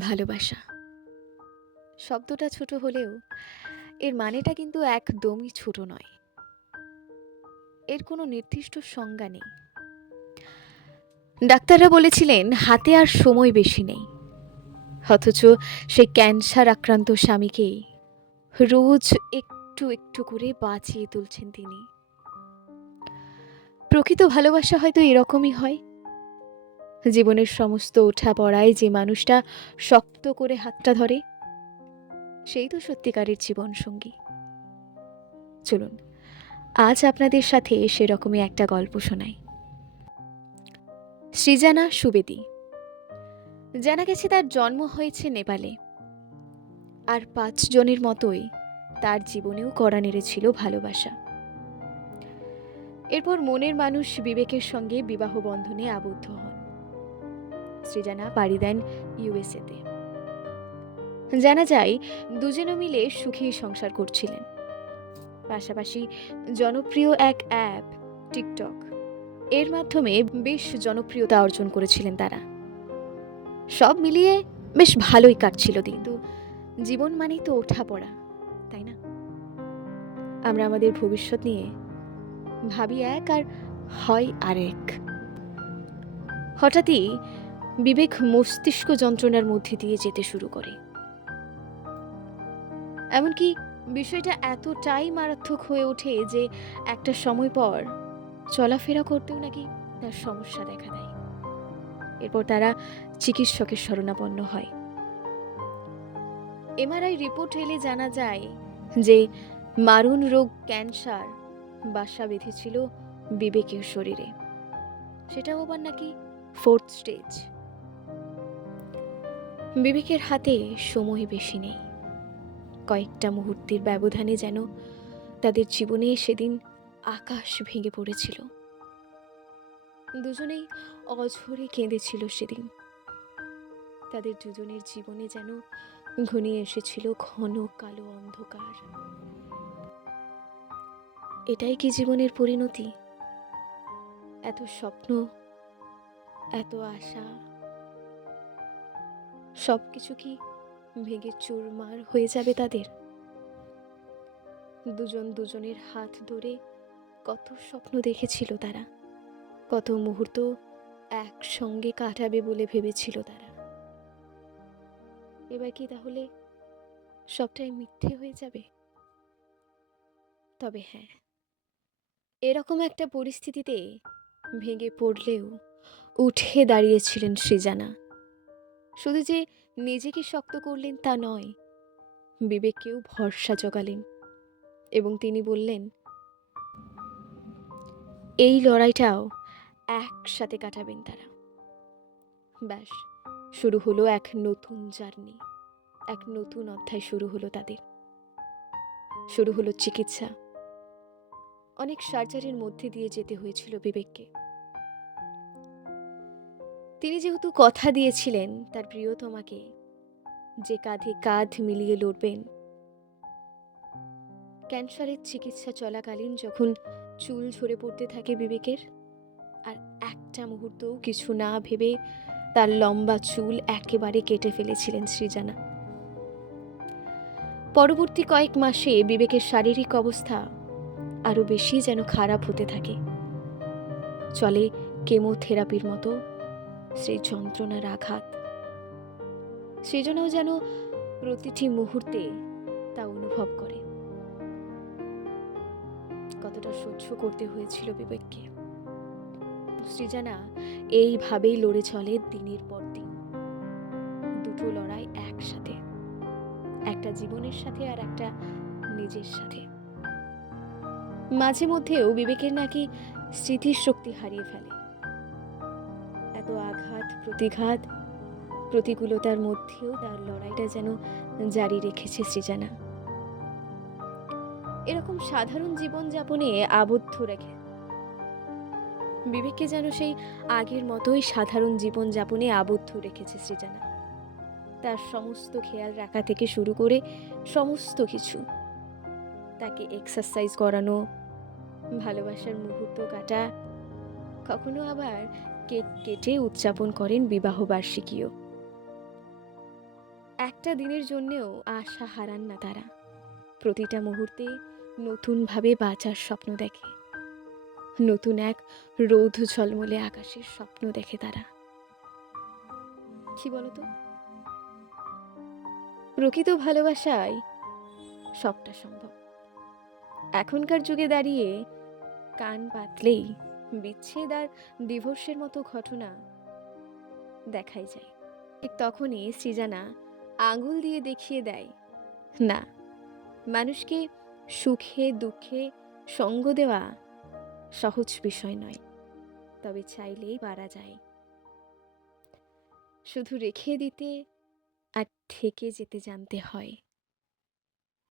ভালোবাসা। শব্দটা ছোট হলেও এর মানেটা কিন্তু একদমই ছোট নয়। এর কোনো নির্দিষ্ট সংজ্ঞা নেই। ডাক্তাররা বলেছিলেন, হাতে আর সময় বেশি নেই। অথচ সেই ক্যান্সার আক্রান্ত স্বামীকেই রোজ একটু একটু করে বাঁচিয়ে তুলছেন তিনি। প্রকৃত ভালোবাসা হয়তো এরকমই হয় জীবনের সমস্ত ওঠা পড়ায় যে মানুষটা শক্ত করে হাতটা ধরে, সেই তো সত্যিকারের জীবন সঙ্গী চলুন, আজ আপনাদের সাথে সেরকমই একটা গল্প শোনাই। সৃজানা সুবেদী। জানা গেছে তার জন্ম হয়েছে নেপালে। আর পাঁচজনের মতোই তার জীবনেও কড়া নেড়েছিল ভালোবাসা। এরপর মনের মানুষ বিবেকের সঙ্গে বিবাহ বন্ধনে আবদ্ধ হন। সৃজানা পাড়ি দেন ইউএসএতে। জানা যায়, দুজনে মিলে সুখী সংসার করছিলেন। পাশাপাশি জনপ্রিয় এক অ্যাপ, টিকটক, এর মাধ্যমে বেশ জনপ্রিয়তা অর্জন করেছিলেন তারা। সব মিলিয়ে বেশ ভালোই কাটছিল কিন্তু জীবন মানেই তো ওঠা পড়া, তাই না? আমরা আমাদের ভবিষ্যৎ নিয়ে ভাবি এক আর হয় আরেক। হঠাৎই বিবেক মস্তিষ্ক যন্ত্রণার মধ্যে দিয়ে যেতে শুরু করে। এমনকি বিষয়টা এতটাই মারাত্মক হয়ে ওঠে যে একটা সময় পর চলাফেরা করতেও নাকি তার সমস্যা দেখা দেয়। এরপর তারা চিকিৎসকের শরণাপন্ন হয়। এমআরআই রিপোর্ট এলে জানা যায় যে মারণ রোগ ক্যান্সার বাসা বেঁধেছিল বিবেকের শরীরে। সেটাও আবার নাকি ফোর্থ স্টেজ বিবেকের হাতে সময় বেশি নেই। কয়েকটা মুহূর্তের ব্যবধানে যেন তাদের জীবনে সেদিন আকাশ ভেঙে পড়েছিল। দুজনেই অঝরে কেঁদেছিল সেদিন। তাদের দুজনের জীবনে যেন ঘনিয়ে এসেছিল ঘন কালো অন্ধকার। এটাই কি জীবনের পরিণতি? এত স্বপ্ন, এত আশা সব কিছু কি ভেঙে চুরমার হয়ে যাবে তাদের? দুজন দুজনের হাত ধরে কত স্বপ্ন দেখেছিল তারা। কত মুহূর্ত একসঙ্গে কাটাবে বলে ভেবেছিল তারা। এবার কি তাহলে সবটাই মিথ্যে হয়ে যাবে? তবে হ্যাঁ এরকম একটা পরিস্থিতিতে ভেঙে পড়লেও উঠে দাঁড়িয়েছিলেন সৃজানা। শুধু যে নিজেকে শক্ত করলেন তা নয়, বিবেককেও ভরসা জোগালেন এবং তিনি বললেন, এই লড়াইটাও একসাথে কাটাবেন তারা। ব্যাস, শুরু হলো এক নতুন জার্নি, এক নতুন অধ্যায় শুরু হলো তাদের। শুরু হলো চিকিৎসা। অনেক সার্জারির মধ্যে দিয়ে যেতে হয়েছিল বিবেককে। তিনি যেহেতু কথা দিয়েছিলেন, তার প্রিয়তমাকে যে কাঁধে কাঁধ মিলিয়ে লড়বেন। ক্যান্সারের চিকিৎসা চলাকালীন যখন চুল ঝরে পড়তে থাকে বিবেকের, আর একটা মুহূর্তও কিছু না ভেবে তার লম্বা চুল একেবারে কেটে ফেলেছিলেন সৃজানা। পরবর্তী কয়েক মাসে বিবেকের শারীরিক অবস্থা আরও বেশি যেন খারাপ হতে থাকে। চলে কেমোথেরাপির মতো সেই যন্ত্রণার আঘাত। সৃজনাও যেন প্রতিটি মুহূর্তে তা অনুভব করে। কতটা সহ্য করতে হয়েছিল বিবেককে। সৃজানা এইভাবেই লড়ে চলে দিনের পর দিন। দুটো লড়াই একসাথে। একটা জীবনের সাথে আর একটা নিজের সাথে। মাঝে মধ্যেও বিবেকের নাকি স্মৃতির শক্তি হারিয়ে ফেলে। এত আঘাত, প্রতিঘাত, প্রতিকূলতার মধ্যেও তার লড়াইটা যেন জারি রেখেছে সৃজানা। এরকম সাধারণ জীবনযাপনে আবদ্ধ রেখে, বিবেককে যেন সেই আগের মতোই সাধারণ জীবনযাপনে আবদ্ধ রেখেছে সৃজানা। তার সমস্ত খেয়াল রাখা থেকে শুরু করে সমস্ত কিছু, তাকে এক্সারসাইজ করানো, ভালোবাসার মুহূর্ত কাটা, কখনো আবার কেক কেটে উদযাপন করেন বিবাহবার্ষিকীও। একটা দিনের জন্যেও আশা হারান না তারা। প্রতিটা মুহূর্তে নতুনভাবে বাঁচার স্বপ্ন দেখে। নতুন এক রৌধ ঝলমলে আকাশের স্বপ্ন দেখে তারা। কি বলতো? প্রকৃত ভালোবাসায় সবটা সম্ভব। এখনকার যুগে দাঁড়িয়ে কান পাতলেই বিচ্ছেদ আর ডিভোর্সের মতো ঘটনা দেখাই যায়। ঠিক তখনই সৃজানা আঙুল দিয়ে দেখিয়ে দেয়, না, মানুষকে সুখে, দুঃখে সঙ্গ দেওয়া সহজ বিষয় নয়, তবে চাইলেই পারা যায়। শুধু রেখে দিতে আর থেকে যেতে জানতে হয়।